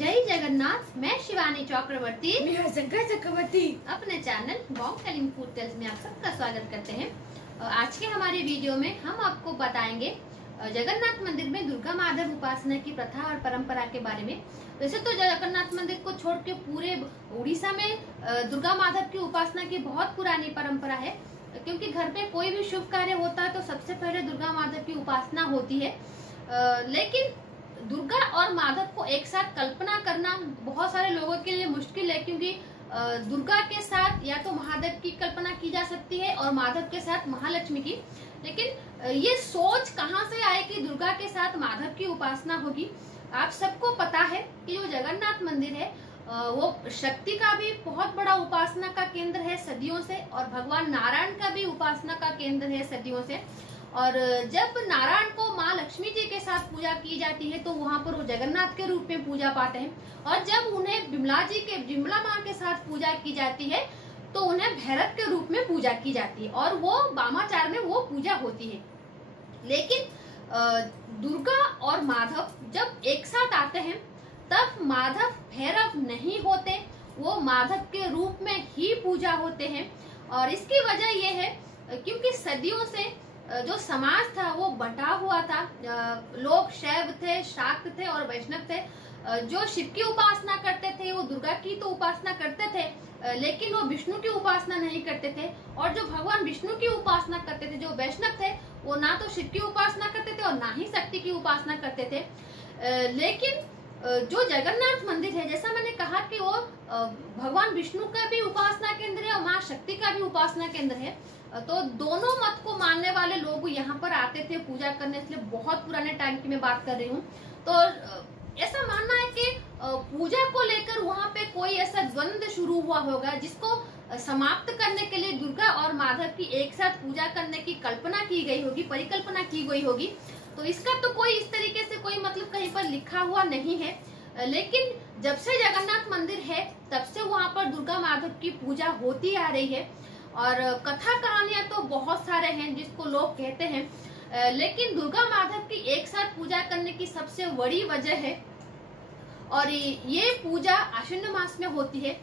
जय जगन्नाथ। मैं शिवानी चक्रवर्ती शंकर चक्रवर्ती अपने channel Bong telling food tales में आप सबका स्वागत करते हैं। आज के हमारे वीडियो में हम आपको बताएंगे जगन्नाथ मंदिर में दुर्गा माधव उपासना की प्रथा और परंपरा के बारे में। वैसे तो जगन्नाथ मंदिर को छोड़ के पूरे उड़ीसा में दुर्गा माधव की उपासना की बहुत पुरानी परंपरा है, क्योंकि घर पे कोई भी शुभ कार्य होता है तो सबसे पहले दुर्गा माधव की उपासना होती है। लेकिन दुर्गा और माधव को एक साथ कल्पना करना बहुत सारे लोगों के लिए मुश्किल है, क्योंकि दुर्गा के साथ या तो महादेव की कल्पना की जा सकती है और माधव के साथ महालक्ष्मी की। लेकिन ये सोच कहाँ से आए कि दुर्गा के साथ माधव की उपासना होगी। आप सबको पता है कि जो जगन्नाथ मंदिर है वो शक्ति का भी बहुत बड़ा उपासना का केंद्र है सदियों से, और भगवान नारायण का भी उपासना का केंद्र है सदियों से। और जब नारायण को माँ लक्ष्मी जी के साथ पूजा की जाती है तो वहाँ पर वो जगन्नाथ के रूप में पूजा पाते हैं, और जब उन्हें विमला माँ के साथ पूजा की जाती है तो उन्हें भैरव के रूप में पूजा की जाती है, और वो वामाचार में वो पूजा होती है। लेकिन दुर्गा और माधव जब एक साथ आते हैं तब माधव भैरव नहीं होते, वो माधव के रूप में ही पूजा होते हैं। और इसकी वजह यह है क्योंकि सदियों से जो समाज था वो बटा हुआ था। लोग शैव थे, शाक्त थे और वैष्णव थे। जो शिव की उपासना करते थे वो दुर्गा की तो उपासना करते थे, लेकिन वो विष्णु की उपासना नहीं करते थे। और जो भगवान विष्णु की उपासना करते थे, जो वैष्णव थे, वो ना तो शिव की उपासना करते थे और ना ही शक्ति की उपासना करते थे। लेकिन जो जगन्नाथ मंदिर है, जैसा मैंने कहा कि वो भगवान विष्णु का भी उपासना केंद्र है और माँ शक्ति का भी उपासना केंद्र है। तो दोनों मत को मानने वाले लोग यहाँ पर आते थे पूजा करने, इसलिए बहुत पुराने टाइम की मैं बात कर रही हूँ। तो ऐसा मानना है कि पूजा को लेकर वहाँ पे कोई ऐसा द्वंद्व शुरू हुआ होगा जिसको समाप्त करने के लिए दुर्गा और माधव की एक साथ पूजा करने की कल्पना की गई होगी, परिकल्पना की गई होगी। तो इसका तो कोई इस तरीके से कोई मतलब कहीं पर लिखा हुआ नहीं है। लेकिन जब से जगन्नाथ मंदिर है तब से वहाँ पर दुर्गा माधव की पूजा होती आ रही है, और कथा कहानियां तो बहुत सारे हैं जिसको लोग कहते हैं। लेकिन दुर्गा माधव की एक साथ पूजा करने की सबसे बड़ी वजह है, और ये पूजा आश्विन मास में होती है।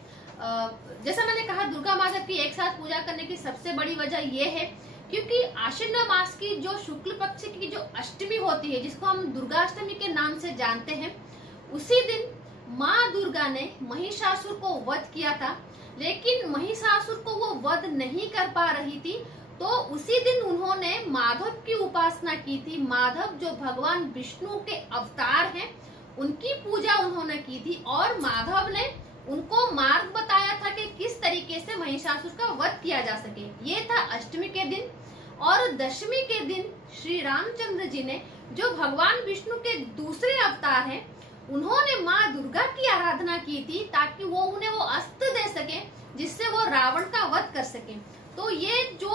जैसा मैंने कहा, दुर्गा माधव की एक साथ पूजा करने की सबसे बड़ी वजह ये है क्योंकि आश्विन मास की जो शुक्ल पक्ष की जो अष्टमी होती है, जिसको हम दुर्गाष्टमी के नाम से जानते हैं, उसी दिन माँ दुर्गा ने महिषासुर को वध किया था। लेकिन महिषासुर को वो वध नहीं कर पा रही थी, तो उसी दिन उन्होंने माधव की उपासना की थी। माधव जो भगवान विष्णु के अवतार हैं, उनकी पूजा उन्होंने की थी, और माधव ने उनको मार्ग बताया था कि किस तरीके से महिषासुर का वध किया जा सके। ये था अष्टमी के दिन। और दशमी के दिन श्री रामचंद्र जी ने, जो भगवान विष्णु के दूसरे अवतार हैं, उन्होंने माँ दुर्गा की आराधना की थी ताकि वो उन्हें वो अस्त्र दे सके जिससे वो रावण का वध कर सके। तो ये जो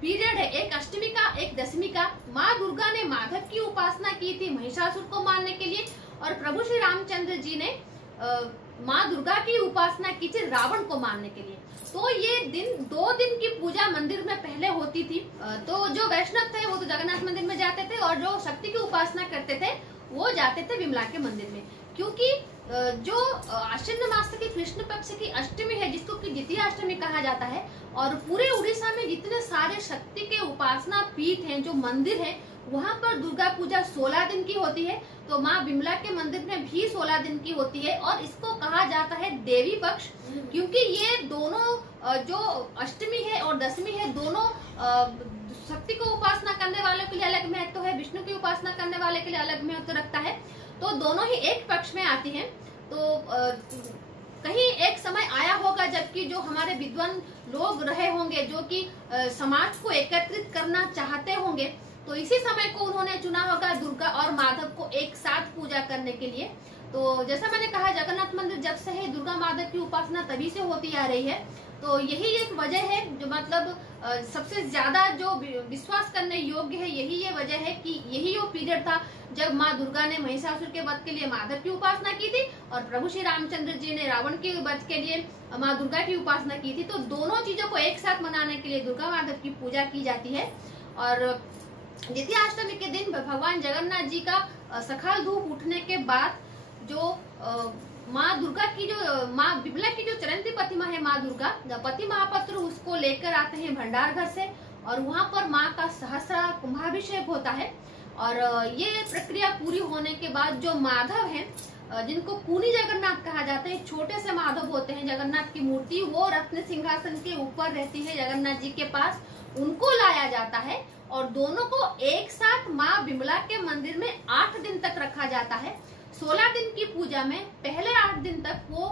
पीरियड है, एक अष्टमी का एक दशमी का, माँ दुर्गा ने माधव की उपासना की थी महिषासुर को मारने के लिए, और प्रभु श्री रामचंद्र जी ने माँ दुर्गा की उपासना की थी रावण को मारने के लिए। तो ये दिन 2 दिन की पूजा मंदिर में पहले होती थी। तो जो वैष्णव थे वो तो जगन्नाथ मंदिर में जाते थे, और जो शक्ति की उपासना करते थे वो जाते थे विमला के मंदिर में। क्योंकि जो आश्विन मास की कृष्ण पक्ष की अष्टमी है, जिसको कि द्वितीया अष्टमी कहा जाता है, और पूरे उड़ीसा में जितने सारे शक्ति के उपासना पीठ हैं, जो मंदिर है, वहाँ पर दुर्गा पूजा 16 दिन की होती है। तो माँ विमला के मंदिर में भी 16 दिन की होती है, और इसको कहा जाता है देवी पक्ष, क्योंकि ये दोनों जो अष्टमी है और दशमी है, दोनों शक्ति को उपासना करने वालों के लिए अलग महत्व है, विष्णु की उपासना करने वाले के लिए अलग महत्व रखता है। तो दोनों ही एक पक्ष में आती हैं। तो कहीं एक समय आया होगा जबकि जो हमारे विद्वान लोग रहे होंगे, जो कि समाज को एकत्रित करना चाहते होंगे, तो इसी समय को उन्होंने चुना होगा दुर्गा और माधव को एक साथ पूजा करने के लिए। तो जैसा मैंने कहा, जगन्नाथ मंदिर जब से है दुर्गा माधव की उपासना तभी से होती आ रही है। तो यही एक वजह है, जो मतलब सबसे ज्यादा जो विश्वास करने योग्य है, यही ये वजह है कि यही वो पीरियड था जब माँ दुर्गा ने महिषासुर के वध के लिए माधव की उपासना की थी, और प्रभु श्री रामचंद्र जी ने रावण के वध के लिए माँ दुर्गा की उपासना की थी। तो दोनों चीजों को एक साथ मनाने के लिए दुर्गा माधव की पूजा की जाती है। और द्वितीयाष्टमी के दिन भगवान जगन्नाथ जी का सकाल धूप उठने के बाद जो माँ दुर्गा की जो माँ बिमला की जो चलंती प्रतिमा है माँ दुर्गा, पति महापात्र उसको लेकर आते हैं भंडार घर से और वहाँ पर माँ का सहस्रा कुंभाभिषेक होता है। और ये प्रक्रिया पूरी होने के बाद जो माधव हैं, जिनको पूनी जगन्नाथ कहा जाता है, छोटे से माधव होते हैं जगन्नाथ की मूर्ति, वो रत्न सिंहासन के ऊपर रहती है जगन्नाथ जी के पास, उनको लाया जाता है और दोनों को एक साथ माँ बिमला के मंदिर में 8 दिन तक रखा जाता है। 16 दिन की पूजा में पहले 8 दिन तक वो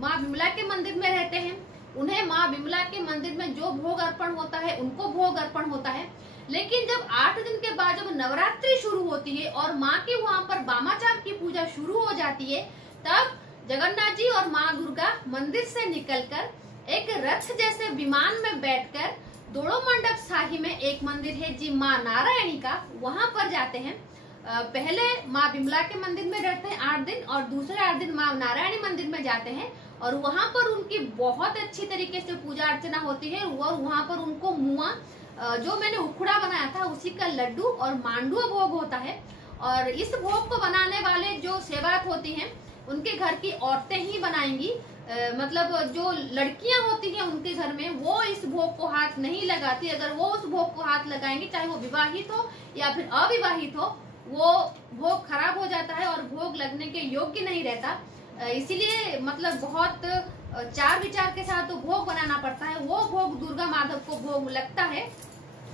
माँ बिमला के मंदिर में रहते हैं। उन्हें माँ बिमला के मंदिर में जो भोग अर्पण होता है उनको भोग अर्पण होता है। लेकिन जब 8 दिन के बाद जब नवरात्रि शुरू होती है और माँ की वहाँ पर वामाचार की पूजा शुरू हो जाती है, तब जगन्नाथ जी और माँ दुर्गा मंदिर से निकलकर एक रथ जैसे विमान में बैठकर दोड़ो मंडप शाही में एक मंदिर है जी माँ नारायणी का, वहां पर जाते हैं। पहले माँ बिमला के मंदिर में रहते हैं 8 दिन और दूसरे 8 दिन माँ नारायणी मंदिर में जाते हैं और वहां पर उनकी बहुत अच्छी तरीके से पूजा अर्चना होती है। और वहां पर उनको मुआ, जो मैंने उखड़ा बनाया था उसी का लड्डू और मांडुआ भोग होता है। और इस भोग को बनाने वाले जो सेवायत होती हैं उनके घर की औरतें ही बनाएंगी, मतलब जो लड़कियां होती हैं उनके घर में वो इस भोग को हाथ नहीं लगाती। अगर वो उस भोग को हाथ लगाएंगी, चाहे वो विवाहित हो या फिर अविवाहित हो, वो भोग खराब हो जाता है और भोग लगने के योग्य नहीं रहता। इसीलिए मतलब बहुत चार विचार के साथ तो भोग बनाना पड़ता है। वो भोग दुर्गा माधव को भोग लगता है।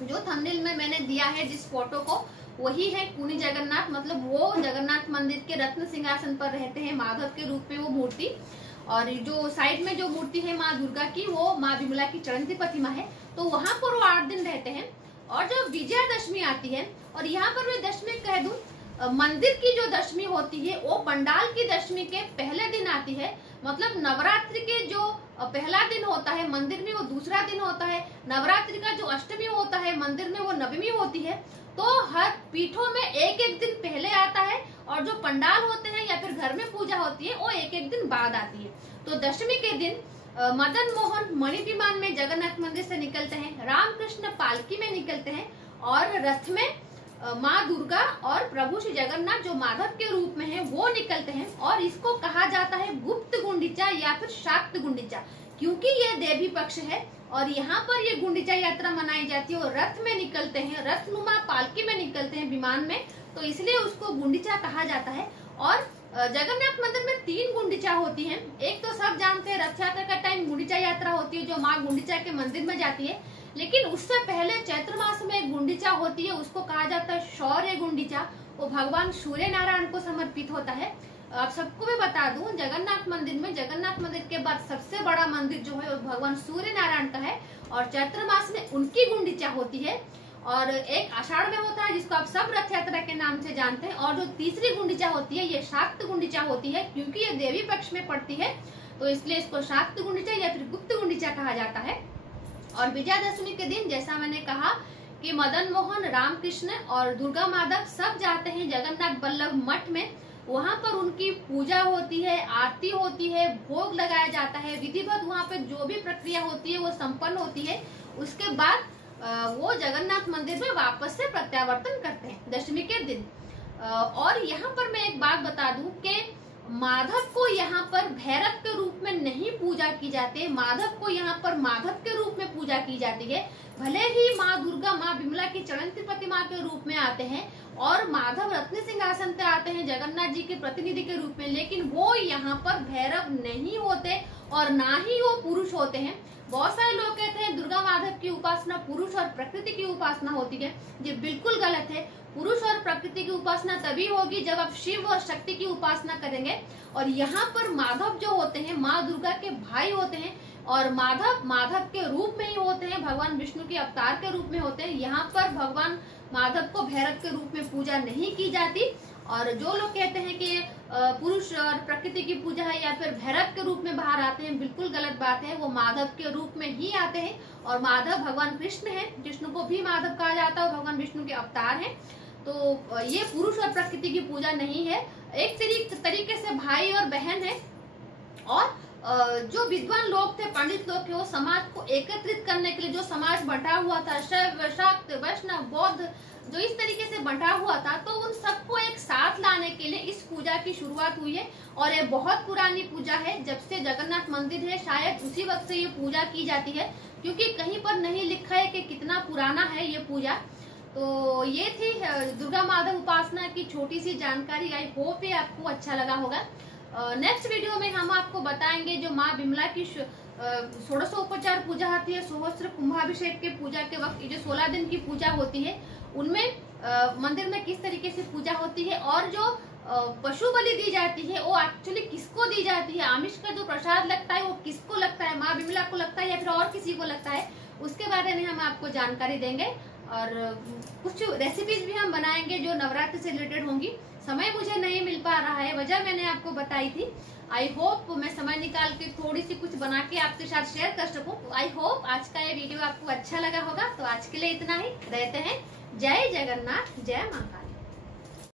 जो थंबनेल में मैंने दिया है जिस फोटो को, वही है पूनी जगन्नाथ, मतलब वो जगन्नाथ मंदिर के रत्न सिंहासन पर रहते हैं माधव के रूप में वो मूर्ति। और जो साइड में जो मूर्ति है माँ दुर्गा की, वो माँ बिमला की चलंती प्रतिमा है। तो वहां पर वो 8 दिन रहते हैं। और जब विजयादशमी आती है, और यहाँ पर मैं दशमी कह दूं, मंदिर की जो दशमी होती है वो पंडाल की दशमी के पहले दिन आती है। मतलब नवरात्रि के जो पहला दिन होता है मंदिर में वो दूसरा दिन होता है, नवरात्रि का जो अष्टमी होता है मंदिर में वो नवमी होती है। तो हर पीठों में एक एक दिन पहले आता है और जो पंडाल होते हैं या फिर घर में पूजा होती है वो एक एक दिन बाद आती है। तो दशमी के दिन मदन मोहन मणि विमान में जगन्नाथ मंदिर से निकलते हैं, रामकृष्ण पालकी में निकलते हैं और रथ में माँ दुर्गा और प्रभु श्री जगन्नाथ जो माधव के रूप में है वो निकलते हैं। और इसको कहा जाता है गुप्त गुंडीचा या फिर शाक्त गुंडीचा, क्योंकि ये देवी पक्ष है और यहाँ पर ये गुंडीचा यात्रा मनाई जाती है। और रथ में निकलते हैं, रथनुमा पालकी में निकलते हैं विमान में, तो इसलिए उसको गुंडीचा कहा जाता है। और जगन्नाथ मंदिर में 3 गुंडीचा होती हैं। एक तो सब जानते हैं रथ यात्रा का टाइम गुंडीचा यात्रा होती है जो माँ गुंडीचा के मंदिर में जाती है। लेकिन उससे पहले चैत्र मास में एक गुंडीचा होती है, उसको कहा जाता है शौर्य गुंडीचा। वो भगवान सूर्य नारायण को समर्पित होता है। आप सबको मैं बता दूं, जगन्नाथ मंदिर के बाद सबसे बड़ा मंदिर जो है वो भगवान सूर्य नारायण का है और चैत्र मास में उनकी गुंडीचा होती है। और एक आषाढ़ में होता है जिसको आप सब रथ यात्रा के नाम से जानते हैं। और जो तीसरी गुंडीचा होती है ये शाक्त गुंडीचा होती है, क्योंकि ये देवी पक्ष में पड़ती है तो इसलिए इसको शाक्त गुंडीचा या फिर गुप्त गुंडीचा कहा जाता है। और विजयादशमी के दिन जैसा मैंने कहा कि मदन मोहन, रामकृष्ण और दुर्गा माधव सब जाते हैं जगन्नाथ बल्लभ मठ में। वहां पर उनकी पूजा होती है, आरती होती है, भोग लगाया जाता है, विधिवत वहां पे जो भी प्रक्रिया होती है वो संपन्न होती है। उसके बाद वो जगन्नाथ मंदिर में वापस से प्रत्यावर्तन करते हैं दशमी के दिन। और यहाँ पर मैं एक बात बता दूं कि माधव को यहाँ पर भैरव के रूप में नहीं पूजा की जाती है, माधव को यहाँ पर माधव के रूप में पूजा की जाती है। भले ही माँ दुर्गा माँ बिमला की चलंती प्रतिमा के रूप में आते हैं और माधव रत्न सिंहासन पे आते हैं जगन्नाथ जी के प्रतिनिधि के रूप में, लेकिन वो यहाँ पर भैरव नहीं होते और ना ही वो पुरुष होते हैं। बहुत सारे लोग कहते हैं दुर्गा माधव की उपासना पुरुष और प्रकृति की उपासना होती है। ये बिल्कुल गलत है। पुरुष और प्रकृति की उपासना तभी होगी जब आप शिव और शक्ति की उपासना करेंगे। और यहाँ पर माधव जो होते हैं माँ दुर्गा के भाई होते हैं और माधव के रूप में ही होते हैं, भगवान विष्णु के अवतार के रूप में होते हैं। यहाँ पर भगवान माधव को भैरव के रूप में पूजा नहीं की जाती। और जो लोग कहते हैं कि पुरुष और प्रकृति की पूजा है या फिर भैरव के रूप में बाहर आते हैं, बिल्कुल गलत बात है। वो माधव के रूप में ही आते हैं और माधव भगवान कृष्ण है, कृष्ण को भी माधव कहा जाता है, भगवान विष्णु के अवतार हैं। तो ये पुरुष और प्रकृति की पूजा नहीं है, एक तरीके से भाई और बहन है। और जो विद्वान लोग थे, पंडित लोग थे, वो समाज को एकत्रित करने के लिए जो समाज बटा हुआ था, शैव, शाक्त, वैष्णव, बौद्ध, जो इस तरीके से बंटा हुआ था, तो उन सबको एक साथ लाने के लिए इस पूजा की शुरुआत हुई है। और ये बहुत पुरानी पूजा है, जब से जगन्नाथ मंदिर है शायद उसी वक्त से ये पूजा की जाती है, क्योंकि कहीं पर नहीं लिखा है कि कितना पुराना है ये पूजा। तो ये थी दुर्गा माधव उपासना की छोटी सी जानकारी। आई होप ये आपको अच्छा लगा होगा। नेक्स्ट वीडियो में हम आपको बताएंगे जो माँ बिमला की षोडशोपचार पूजा होती है, सहस्त्र कुंभाभिषेक के पूजा के वक्त जो 16 दिन की पूजा होती है, उनमें मंदिर में किस तरीके से पूजा होती है, और जो पशु बलि दी जाती है वो एक्चुअली किसको दी जाती है, आमिष का जो प्रसाद लगता है वो किसको लगता है, माँ बिमला को लगता है या फिर और किसी को लगता है, उसके बारे में हम आपको जानकारी देंगे। और कुछ रेसिपीज भी हम बनाएंगे जो नवरात्रि से रिलेटेड होंगी। समय मुझे नहीं मिल पा रहा है, वजह मैंने आपको बताई थी। आई होप मैं समय निकाल के थोड़ी सी कुछ बना के आपके साथ शेयर कर सकूं। आई होप आज का ये वीडियो आपको अच्छा लगा होगा। तो आज के लिए इतना ही, रहते हैं। जय जगन्नाथ, जय माता।